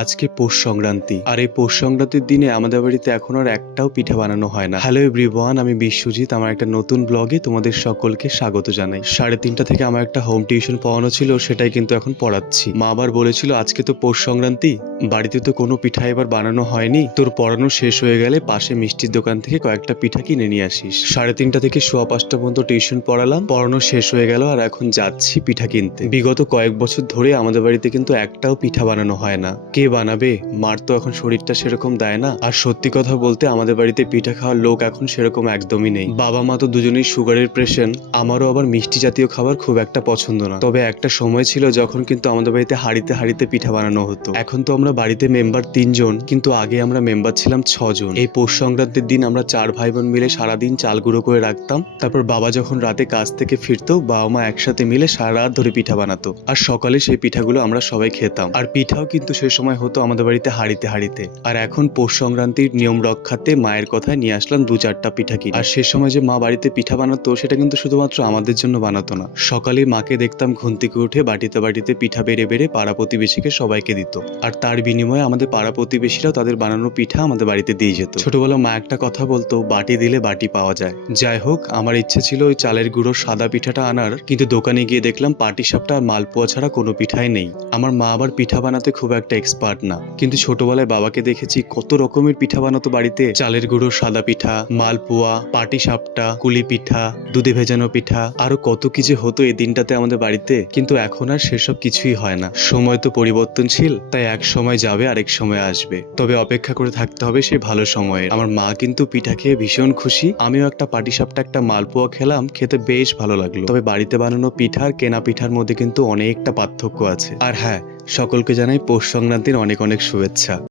আজকে পৌষ সংক্রান্তি, আর এই পৌষ সংক্রান্তির দিনে আমাদের বাড়িতে এখন আর একটাও পিঠা বানানো হয় না। হ্যালো এভরিওয়ান, আমি বিশ্বজিৎ। আমার একটা নতুন ব্লগে তোমাদের সকলকে স্বাগত জানাই। 3:30 থেকে আমার একটা হোম টিউশন পড়ানো ছিল, সেটাই কিন্তু এখন পড়াচ্ছি। মা আবার বলেছিল আজকে তো পৌষ সংক্রান্তি, বাড়িতে তো কোনো পিঠা এবার বানানো হয়নি, তোর পড়ানো শেষ হয়ে গেলে পাশে মিষ্টির দোকান থেকে কয়েকটা পিঠা কিনে নিয়ে আসিস। 3:30 থেকে 5:15 পর্যন্ত টিউশন পড়ালাম, পড়ানো শেষ হয়ে গেল আর এখন যাচ্ছি পিঠা কিনতে। বিগত কয়েক বছর ধরে আমাদের বাড়িতে কিন্তু একটাও পিঠা বানানো হয় না। কে বানাবে? মার তো এখন শরীরটা সেরকম দেয় না। আর সত্যি কথা বলতে আমাদের বাড়িতে পিঠা খাওয়ার লোক এখন সেরকম একদমই নেই। বাবা মা তো দুজনেই সুগারের পেশেন্ট, আমারও আবার মিষ্টি জাতীয় খাবার খুব একটা পছন্দ না। তবে একটা সময় ছিল যখন কিন্তু আমাদের বাড়িতে হাঁড়িতে হাঁড়িতে পিঠা বানানো হতো। এখন তো আমরা বাড়িতে মেম্বার 3 জন, কিন্তু আগে আমরা মেম্বার ছিলাম 6 জন। এই পৌষ সংক্রান্তির দিন আমরা 4 ভাই বোন মিলে সারাদিন চাল গুঁড়ো করে রাখতাম। তারপর বাবা যখন রাতে কাজ থেকে ফিরতো, বাবা মা একসাথে মিলে সারা রাত ধরে পিঠা বানাতো, আর সকালে সেই পিঠাগুলো আমরা সবাই খেতাম। আর পিঠাও কিন্তু সে সময় হতো আমাদের বাড়িতে হাঁড়িতে হাঁড়িতে। আর এখন পৌষ সংক্রান্তির নিয়ম রক্ষার্থে মায়ের কথায় নিয়ে আসলাম 2-4টা পিঠা কিনে। আর সে সময় যে মা বাড়িতে পিঠা বানাতো, সেটা কিন্তু শুধুমাত্র আমাদের জন্য বানাতো না। সকালে মাকে দেখতাম ঘুম থেকে উঠে বাটিতে বাটিতে পিঠা বেড়ে বেড়ে পাড়া প্রতিবেশীকে সবাইকে দিত, আর তার বিনিময়ে আমাদের পাড়া প্রতিবেশীরাও তাদের বানানো পিঠা আমাদের বাড়িতে দিয়ে যেত। ছোটবেলা মা একটা কথা বলতো, বাটি দিলে বাটি পাওয়া যায়। যাই হোক, আমার ইচ্ছে ছিল ওই চালের গুঁড়োর সাদা পিঠাটা আনার, কিন্তু দোকানে গিয়ে দেখলাম পাটিসাপটা আর মালপোয়া ছাড়া কোনো পিঠাই নেই। আমার মা আবার পিঠা বানাতে খুব একটা এক্সপার্ট না, কিন্তু ছোটবেলায় বাবাকে দেখেছি কত রকমের পিঠা বানাতো বাড়িতে। চালের গুঁড়োর সাদা পিঠা, মালপোয়া, পাটিসাপটা, কুলি পিঠা, দুধে ভেজানো পিঠা, আরো কত কি যে হতো এই দিনটাতে আমাদের বাড়িতে। কিন্তু এখন আর সেসব কিছুই হয় না। সময় তো পরিবর্তনশীল, তাই এক সময় যাবে আরেক সময় আসবে। তবে অপেক্ষা করে থাকতে হবে সেই ভালো সময়ের। আমার মা কিন্তু পিঠা খেয়ে ভীষণ খুশি। আমিও একটা পাটিসাপটা একটা মালপোয়া খেলাম, খেতে বেশ ভালো লাগলো। তবে বাড়িতে বানানো পিঠা আর কেনা পিঠার মধ্যে কিন্তু অনেকটা পার্থক্য আছে। আর হ্যাঁ, সকলকে জানাই পৌষ সংক্রান্তির অনেক অনেক শুভেচ্ছা।